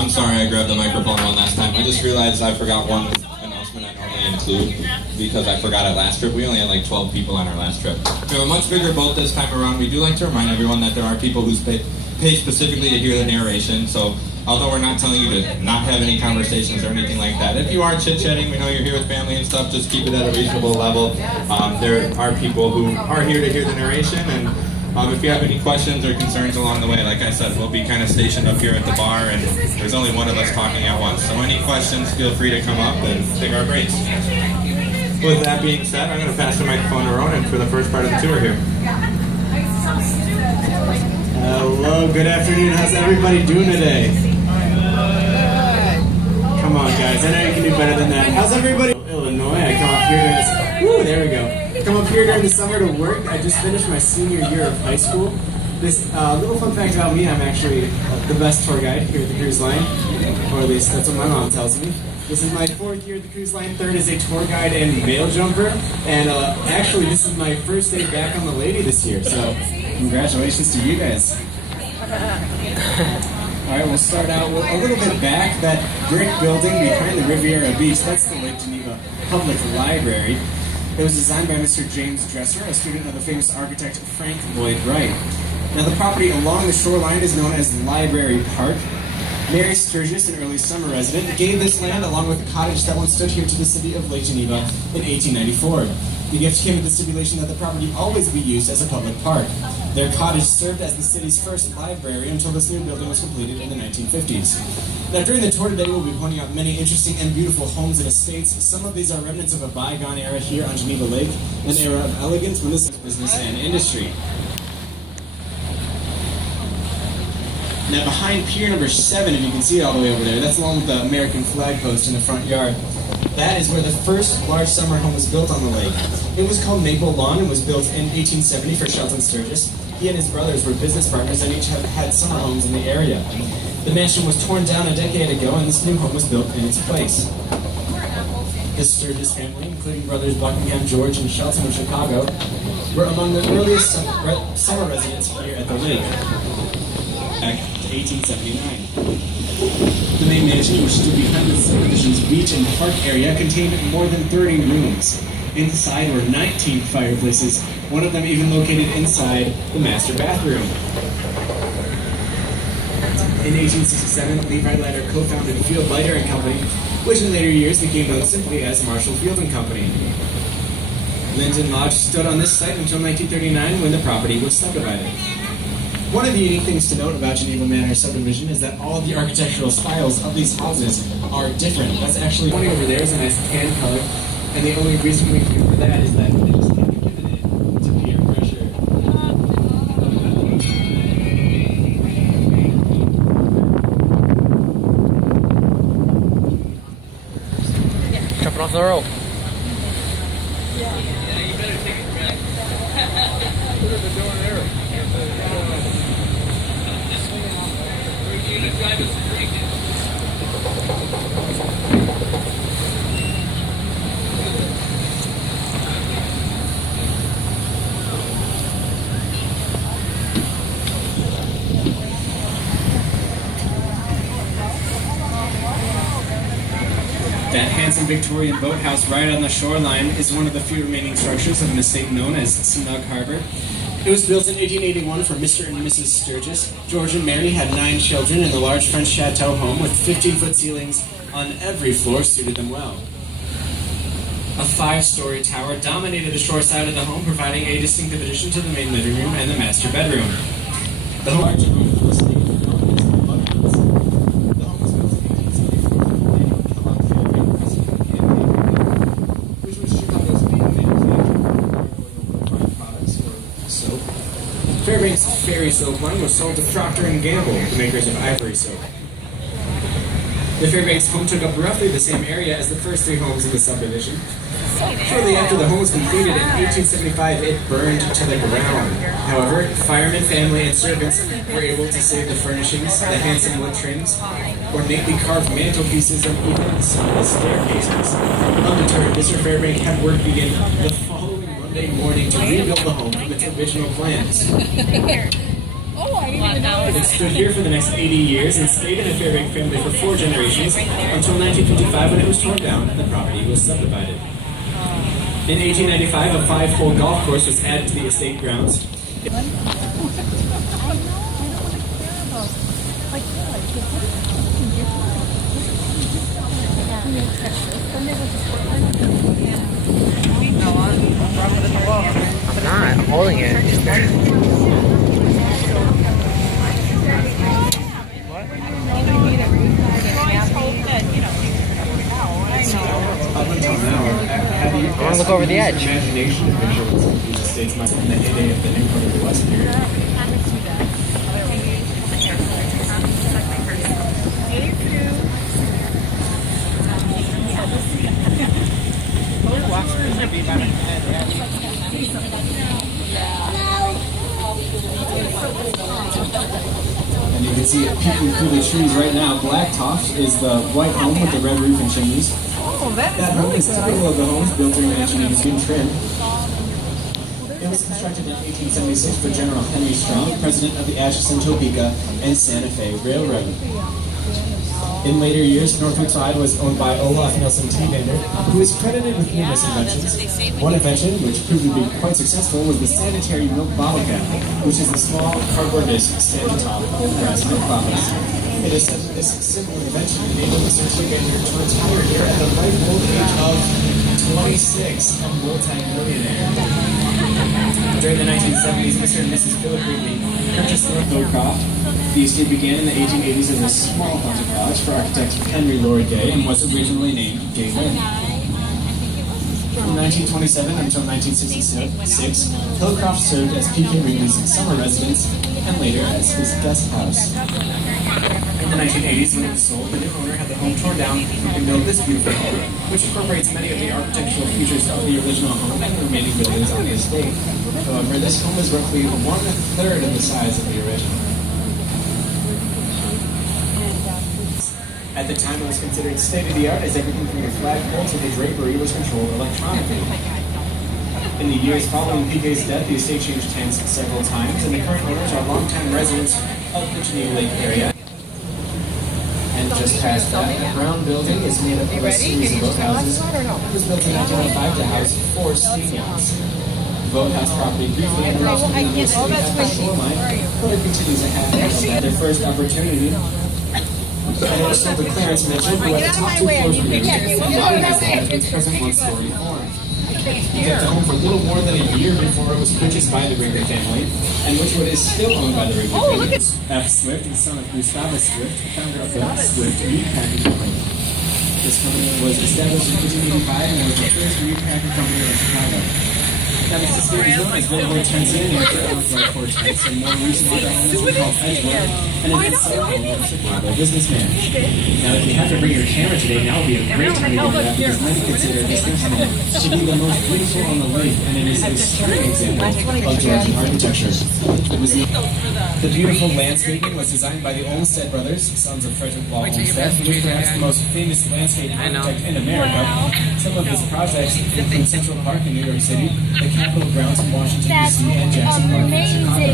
I'm sorry I grabbed the microphone one last time. I just realized I forgot one announcement I normally include because I forgot it last trip. We only had like 12 people on our last trip. We have a much bigger boat this time around. We do like to remind everyone that there are people who pay specifically to hear the narration. So although we're not telling you to not have any conversations or anything like that, if you are chit-chatting, we know you're here with family and stuff, just keep it at a reasonable level. There are people who are here to hear the narration, and if you have any questions or concerns along the way, like I said, we'll be kind of stationed up here at the bar, and there's only one of us talking at once. So any questions, feel free to come up and pick our brains. With that being said, I'm going to pass the microphone to Ronan for the first part of the tour here. Hello, good afternoon. How's everybody doing today? Come on, guys. I know you can do better than that. How's everybody? Illinois. I come up here to this. Woo, there we go. Come up here during the summer to work. I just finished my senior year of high school. This little fun fact about me: I'm actually the best tour guide here at the cruise line, or at least that's what my mom tells me. This is my 4th year at the cruise line, 3rd as a tour guide and mail jumper, and actually this is my first day back on the Lady this year. So congratulations to you guys. Alright, we'll start out with a little bit back. That brick building behind the Riviera Beach, that's the Lake Geneva Public Library. It was designed by Mr. James Dresser, a student of the famous architect Frank Lloyd Wright. Now the property along the shoreline is known as Library Park. Mary Sturgis, an early summer resident, gave this land along with a cottage that once stood here to the city of Lake Geneva in 1894. The gift came with the stipulation that the property always be used as a public park. Their cottage served as the city's first library until this new building was completed in the 1950s. Now during the tour today, we'll be pointing out many interesting and beautiful homes and estates. Some of these are remnants of a bygone era here on Geneva Lake, an era of elegance when this is business and industry. Now behind pier number 7, if you can see it all the way over there, that's along with the American flag post in the front yard. That is where the first large summer home was built on the lake. It was called Maple Lawn and was built in 1870 for Shelton Sturgis. He and his brothers were business partners and each had summer homes in the area. The mansion was torn down a decade ago and this new home was built in its place. The Sturgis family, including brothers Buckingham, George, and Shelton of Chicago, were among the earliest summer residents here at the lake. Back to 1879. The main mansion, which stood behind the subdivision's beach and park area, contained more than 30 rooms. Inside were 19 fireplaces, one of them even located inside the master bathroom. In 1867, Levi Leiter co-founded Field Leiter and Company, which in later years became known simply as Marshall Field and Company. Linden Lodge stood on this site until 1939 when the property was subdivided. One of the unique things to note about Geneva Manor subdivision is that all of the architectural styles of these houses are different. That's actually, one over there is a nice tan color, and the only reason we can do for that is that they just can't be given it to peer pressure. Jumping off the rope. Yeah, you better take it back. Put it in the door there. That handsome Victorian boathouse right on the shoreline is one of the few remaining structures of an estate known as Snug Harbor. It was built in 1881 for Mr. and Mrs. Sturgis. George and Mary had 9 children, and the large French chateau home with 15-foot ceilings on every floor suited them well. A 5-story tower dominated the shore side of the home, providing a distinctive addition to the main living room and the master bedroom. The home was built in 1874, which was Chicago's main manufacturer of products for soap. Fairbanks Fairy Soap line was sold to Procter & Gamble, the makers of Ivory Soap. The Fairbanks home took up roughly the same area as the first 3 homes in the subdivision. Shortly after the home was completed in 1875, it burned to the ground. However, firemen, family, and servants were able to save the furnishings, the handsome wood trims, ornately carved mantelpieces, and even some of the staircases. Undeterred, Mr. Fairbank had work begin the following Monday morning to rebuild the home from its original plans. Oh, It stood here for the next 80 years and stayed in the Fairbank family for 4 generations until 1955 when it was torn down and the property was subdivided. In 1895, a 5-hole golf course was added to the estate grounds. I'm not. I'm holding it. Up until now, have you I want to look over the edge. imagination of visuals these estates might in the heyday of the Newport of the West period? And you can see it peeking through the trees right now. Blacktop is the white home with the red roof and chimneys. That home is typical of the homes built during the 1880s being trimmed. It was constructed in 1876 for General Henry Strong, president of the Atchison, Topeka, and Santa Fe Railroad. In later years, Northwood Side was owned by Olaf Nelson T. Vander, who is credited with numerous inventions. One invention, which proved to be quite successful, was the sanitary milk bottle cap, which is a small cardboard disc stand atop brass milk bottles. It is said that this simple invention enabled Mr. T. Vander to retire here at the ripe old age of 26, a multi-millionaire. During the 1970s, Mr. and Mrs. Philip Ridley purchased North Croft. The estate began in the 1880s as a small haunted lodge for architect Henry Lord Gay and was originally named Gay Lynn. From 1927 until 1966, Hillcroft served as P.K. Ridley's summer residence and later as his guest house. In the 1980s, when it was sold, the new owner had the home torn down and built this beautiful home, which incorporates many of the architectural features of the original home and the remaining buildings on the estate. However, this home is roughly 1/3 of the size of the original. At the time, it was considered state-of-the-art as everything from the flagpole to the drapery was controlled electronically. In the years following PK's death, the estate changed hands several times, and the current owners are longtime residents of the Geneva Lake area. And just past that, the brown building is made up of a series of boathouses. It was built in 1905 to house 4 steam yachts. The boathouse property briefly had a shoreline, but it continues to have their first opportunity. And it was sold to Clarence Mitchell, who had the top 2 floors of the its present 1-story form. He kept the home for a little more than a year before it was purchased by the Ringer family, and Witchwood is still owned by the Ringer family. F. Swift is son of Gustavus Swift, founder of the Swift Meatpacking Company. This company was established in 1885 and was the first meatpacking company in Chicago. Now, this estate is known as Billboard Tennessee, and it's owned by Fort Tense, and more recently the home has been called Edgewood, and it is sold by a Chicago businessman. Now, if you have to bring your camera today, now would be a great time to do that, because many consider this home to be the most beautiful on the lake, and it is a striking example of Georgian architecture. It was the beautiful landscaping was designed by the Olmsted brothers, sons of Frederick Law Olmsted, who is perhaps the most famous landscape architect in America. Some of his projects include Central Park in New York City, the Capitol grounds in Washington, D.C., and Jackson Park in Chicago.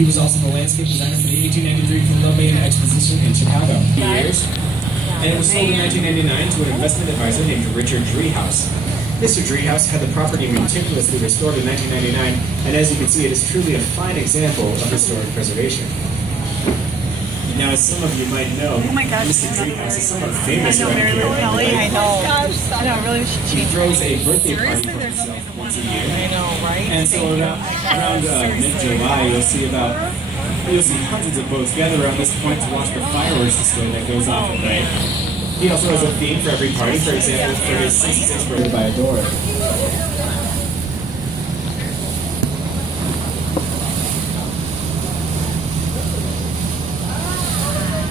He was also the landscape designer for the 1893 Columbian Exposition in Chicago. And it was sold in 1999 to an investment advisor named Richard Driehaus. Mr. Driehaus had the property meticulously restored in 1999, and as you can see, it is truly a fine example of historic preservation. Now, as some of you might know, Mr. Driehaus is somewhat famous around here. I know, really should He throws a birthday party for himself once a year. I know, right? And so around mid-July, you'll see hundreds of boats gather around this point to watch the fireworks display that goes off at night. He also has a theme for every party, for example, for his 66th birthday by a door.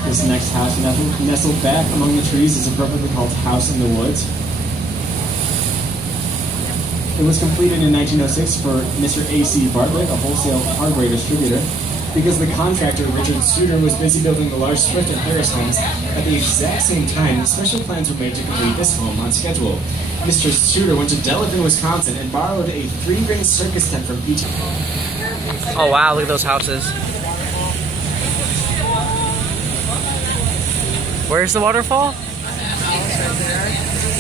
This next house, nestled back among the trees, is appropriately called House in the Woods. It was completed in 1906 for Mr. A.C. Bartlett, a wholesale hardware distributor, because the contractor, Richard Studer, was busy building the large Swift and Harris homes. At the exact same time, special plans were made to complete this home on schedule. Mr. Studer went to Delavan, Wisconsin, and borrowed a 3-ring circus tent from each. Oh wow, look at those houses. Where's the waterfall?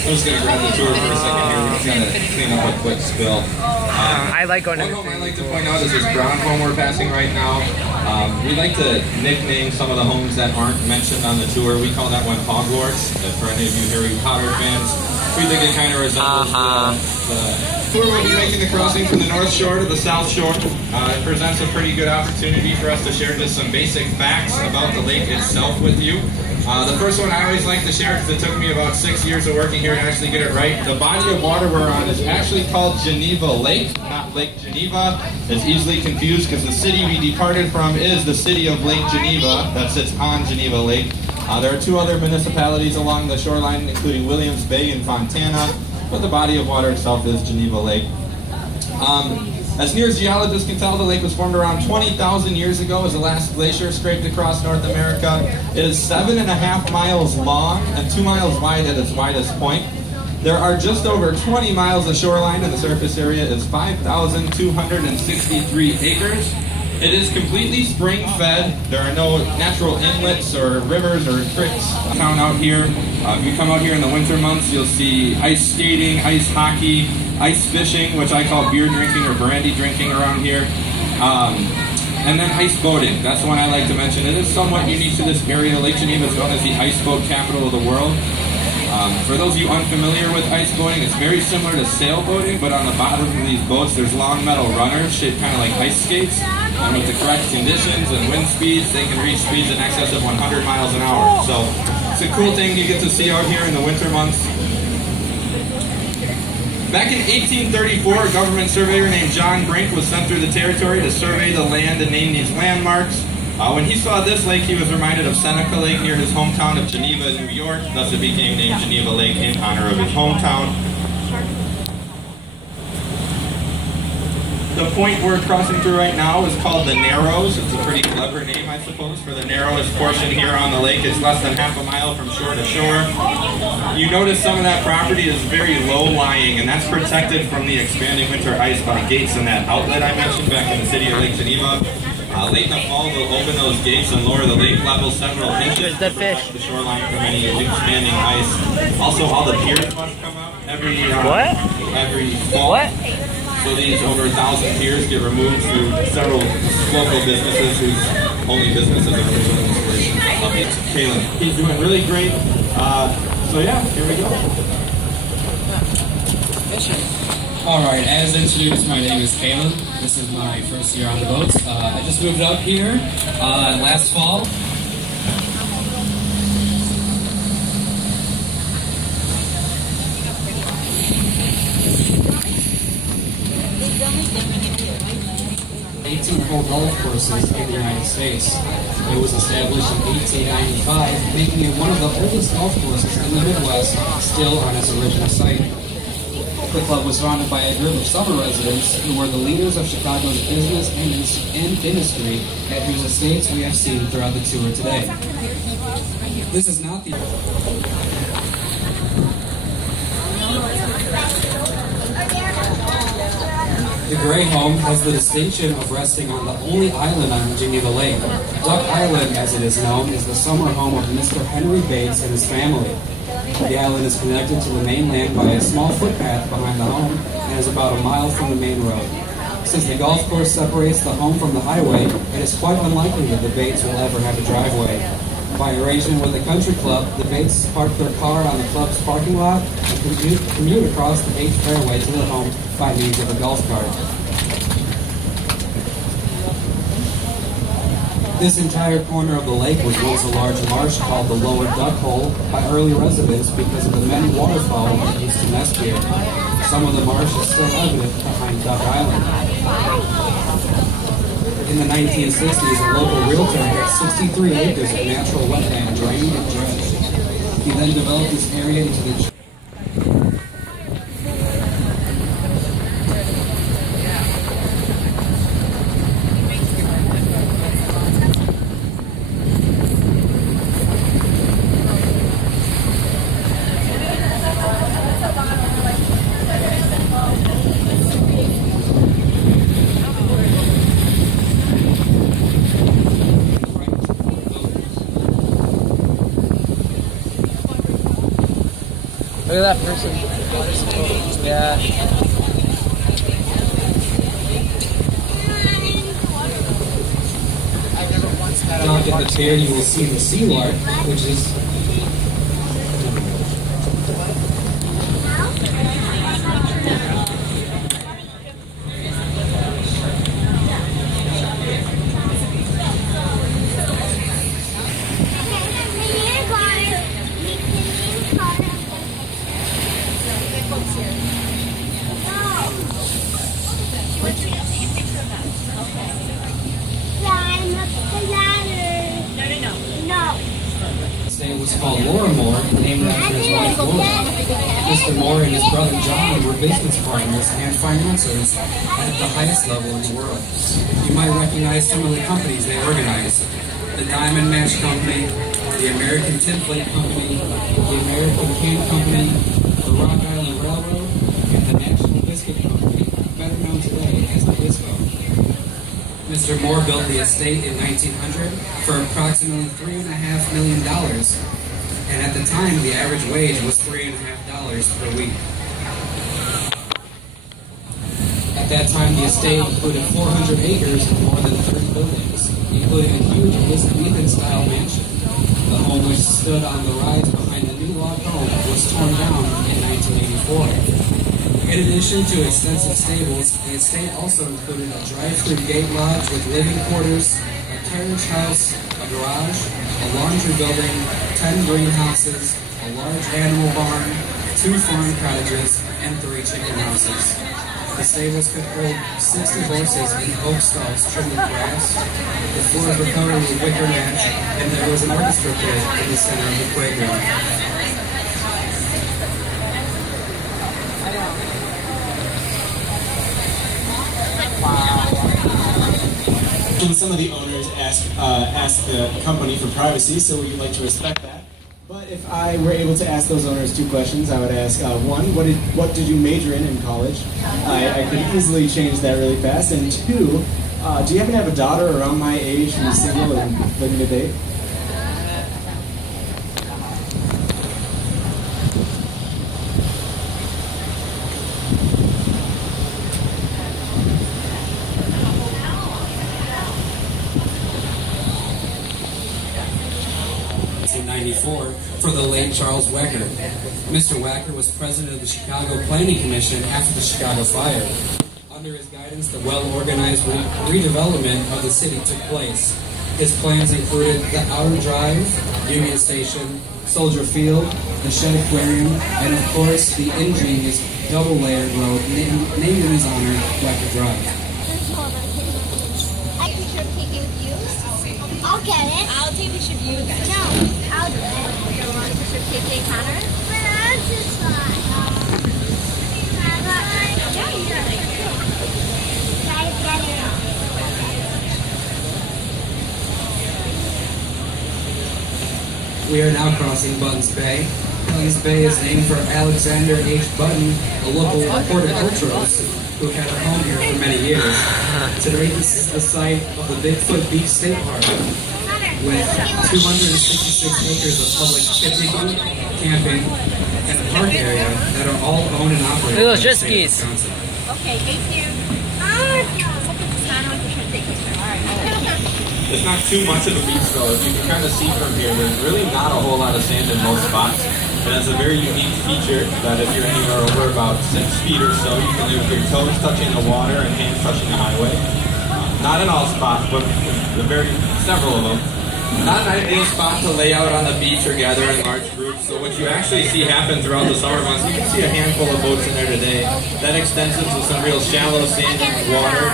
I'm just going to grab the tour for a second here. We're just going to clean up a quick spill. I like going to one home I like to point out is this brown home we're passing right now. We like to nickname some of the homes that aren't mentioned on the tour. We call that one Hogwarts. For any of you Harry Potter fans, we think it kind of resembles the tour we'll be making the crossing from the North Shore to the South Shore. It presents a pretty good opportunity for us to share just some basic facts about the lake itself with you. The first one I always like to share because it took me about 6 years of working here to actually get it right. The body of water we're on is actually called Geneva Lake, not Lake Geneva. It's easily confused because the city we departed from is the city of Lake Geneva that sits on Geneva Lake. There are 2 other municipalities along the shoreline, including Williams Bay and Fontana, but the body of water itself is Geneva Lake. As near as geologists can tell, the lake was formed around 20,000 years ago as the last glacier scraped across North America. It is 7.5 miles long and 2 miles wide at its widest point. There are just over 20 miles of shoreline, and the surface area is 5,263 acres. It is completely spring-fed. There are no natural inlets or rivers or creeks found out here. If you come out here in the winter months, you'll see ice skating, ice hockey, ice fishing, which I call beer drinking or brandy drinking around here. And then ice boating. That's the one I like to mention. It is somewhat unique to this area. Lake Geneva is known as the ice boat capital of the world. For those of you unfamiliar with ice boating, it's very similar to sailboating, but on the bottom of these boats, there's long metal runners shaped kind of like ice skates. And with the correct conditions and wind speeds, they can reach speeds in excess of 100 miles an hour. So it's a cool thing you get to see out here in the winter months. Back in 1834, a government surveyor named John Brink was sent through the territory to survey the land and name these landmarks. When he saw this lake, he was reminded of Seneca Lake near his hometown of Geneva, New York. Thus it became named Geneva Lake in honor of his hometown. The point we're crossing through right now is called the Narrows. It's a pretty clever name, I suppose, for the narrowest portion here on the lake. It's less than half a mile from shore to shore. You notice some of that property is very low-lying, and that's protected from the expanding winter ice by gates in that outlet I mentioned back in the city of Lake Geneva. Late in the fall, we'll open those gates and lower the lake level several inches to protect the shoreline from any expanding ice. Also, all the piers must come out every fall. So these over 1,000 piers get removed through several local businesses whose only businesses are doing installation of it. Kalen, he's doing really great. So yeah, here we go. Alright, as introduced, my name is Kalen. This is my first year on the boat. I just moved up here last fall. Hole golf courses in the United States. It was established in 1895, making it one of the oldest golf courses in the Midwest, still on its original site. The club was founded by a group of summer residents who were the leaders of Chicago's business and industry, at whose estates we have seen throughout the tour today. This is not the... The Gray Home has the distinction of resting on the only island on Geneva Lake. Duck Island, as it is known, is the summer home of Mr. Henry Bates and his family. The island is connected to the mainland by a small footpath behind the home and is about a mile from the main road. Since the golf course separates the home from the highway, it is quite unlikely that the Bates will ever have a driveway. By arrangement with the country club, the Bates park their car on the club's parking lot and commute across the 8th fairway to the home by means of a golf cart. This entire corner of the lake was once a large marsh called the Lower Duck Hole by early residents because of the many waterfowl that used to nest here. Some of the marsh is still evident behind Duck Island. In the 1960s, a local realtor had 63 acres of natural wetland drained and dredged. He then developed this area into the... Look at that person. Yeah. Down at the pier, you will see the sea lark, which is it was called Moore, named after his wife Laura. Mr. Moore and his brother John were business partners and financiers at the highest level in the world. You might recognize some of the companies they organized: the Diamond Match Company, the American Tinplate Company, the American Can Company, the Rock Island Railroad, and the National Biscuit Company, better known today as the Bisco. Mr. Moore built the estate in 1900 for approximately $3.5 million, and at the time the average wage was $3.5 per week. At that time the estate included 400 acres and more than 30 buildings, including a huge Elizabethan-style mansion. The home, which stood on the rise behind the new log home, was torn down in 1984. In addition to extensive stables, the estate also included a drive-through gate lodge with living quarters, a carriage house, a garage, a laundry building, 10 greenhouses, a large animal barn, 2 farm cottages, and 3 chicken houses. The stables could hold 60 horses in oak stalls trimmed with grass. The floors were covered with wicker mats, and there was an orchestra pit in the center of the playground. Some of the owners ask the company for privacy, so we'd like to respect that. But if I were able to ask those owners 2 questions, I would ask, one, what did you major in college? I could easily change that really fast. And 2, do you happen to have a daughter around my age who's single and looking to date? For the late Charles Wacker. Mr. Wacker was president of the Chicago Planning Commission after the Chicago fire. Under his guidance, the well-organized redevelopment of the city took place. His plans included the Outer Drive, Union Station, Soldier Field, the Shed Aquarium, and of course the ingenious double-layered road named in his honor, Wacker Drive. I'll get it. I'll take a picture of you guys. No, I'll do it. You want a picture of KK Connor? But I'll just yeah, you got it. Guys, get it. We are now crossing Buttons Bay. Buttons Bay is named for Alexander H. Button, a local horticulturalist who had a home here for many years. Today, this is the site of the Bigfoot Beach State Park, with 266 acres of public picnicking, camping, and a park area that are all owned and operated by the state of Wisconsin. Okay, thank you. It's not too much of a beach though. As you can kind of see from here, there's really not a whole lot of sand in most spots. It has a very unique feature that if you're anywhere over about 6 feet or so, you can leave your toes touching the water and hands touching the highway. Not in all spots, but several of them. Not an ideal spot to lay out on the beach or gather in large groups. So what you actually see happen throughout the summer months, you can see a handful of boats in there today. That extends into some real shallow sandy water.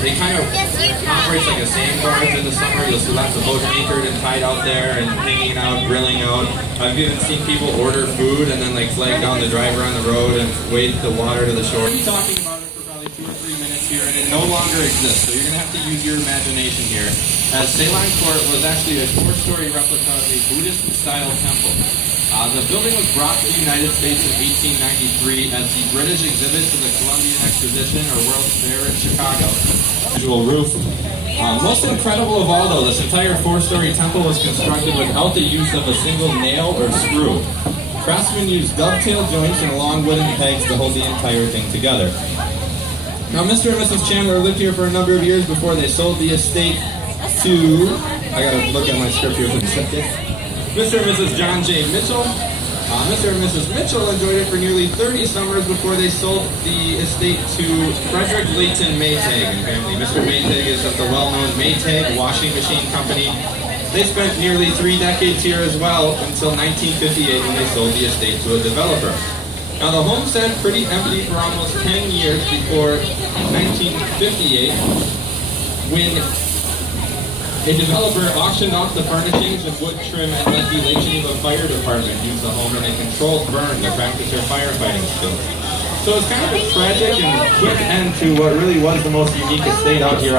They kind of operate like a sand barge in the summer. You'll see lots of boats anchored and tied out there and hanging out, grilling out. I've even seen people order food and then like flag down the driver on the road and wade the water to the shore. We'll be talking about it for probably 2 or 3 minutes here, and it no longer exists. So you're going to have to use your imagination here. As Ceylon Court was actually a 4-story replica of a Buddhist-style temple. The building was brought to the United States in 1893 as the British exhibit to the Columbian Exposition or World's Fair in Chicago. Visual roof. Most incredible of all, though, this entire 4-story temple was constructed without the use of a single nail or screw. Craftsmen used dovetail joints and long wooden pegs to hold the entire thing together. Now, Mr. and Mrs. Chandler lived here for a number of years before they sold the estate to, I gotta look at my script here for a second, Mr. and Mrs. John J. Mitchell. Mr. and Mrs. Mitchell enjoyed it for nearly 30 summers before they sold the estate to Frederick Leighton Maytag and family. Mr. Maytag is of the well-known Maytag washing machine company. They spent nearly 3 decades here as well until 1958 when they sold the estate to a developer. Now the home sat pretty empty for almost 10 years before 1958 when a developer auctioned off the furnishings and wood trim and let the Lake Geneva Fire Department use the home in a controlled burn to practice their firefighting skills. So it's kind of a tragic and quick end to what really was the most unique estate out here.